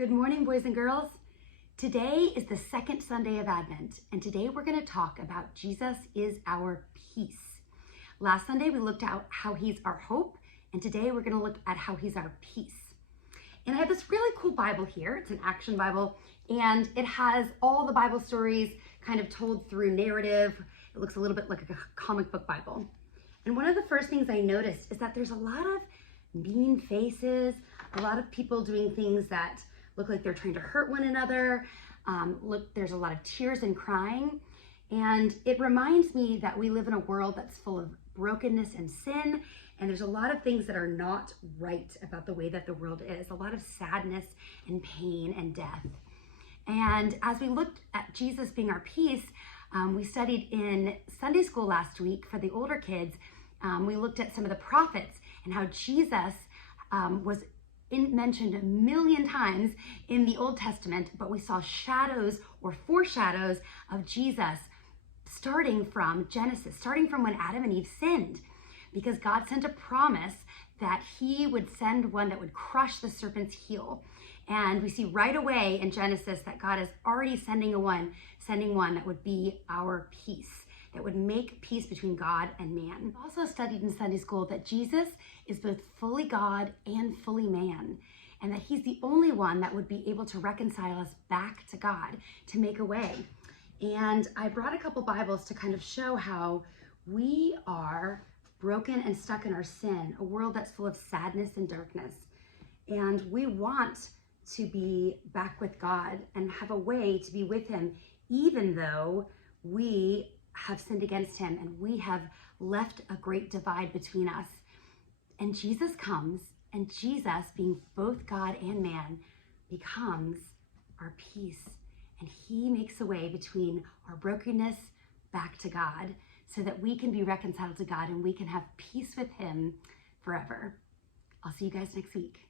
Good morning, boys and girls. Today is the second Sunday of Advent, and today we're going to talk about Jesus is our peace. Last Sunday, we looked at how he's our hope, and today we're going to look at how he's our peace. And I have this really cool Bible here. It's an action Bible, and it has all the Bible stories kind of told through narrative. It looks a little bit like a comic book Bible. And one of the first things I noticed is that there's a lot of mean faces, a lot of people doing things that look like they're trying to hurt one another. Look, there's a lot of tears and crying. And it reminds me that we live in a world that's full of brokenness and sin. And there's a lot of things that are not right about the way that the world is. A lot of sadness and pain and death. And as we looked at Jesus being our peace, we studied in Sunday school last week for the older kids. We looked at some of the prophets and how Jesus was mentioned a million times in the Old Testament, but we saw shadows or foreshadows of Jesus starting from Genesis, starting from when Adam and Eve sinned, because God sent a promise that he would send one that would crush the serpent's heel. And we see right away in Genesis that God is already sending one that would be our peace, that would make peace between God and man. We've also studied in Sunday school that Jesus is both fully God and fully man, and that he's the only one that would be able to reconcile us back to God, to make a way. And I brought a couple Bibles to kind of show how we are broken and stuck in our sin, a world that's full of sadness and darkness. And we want to be back with God and have a way to be with him, even though we have sinned against him and we have left a great divide between us. And Jesus comes, and Jesus, being both God and man, becomes our peace. And he makes a way between our brokenness back to God so that we can be reconciled to God and we can have peace with him forever. I'll see you guys next week.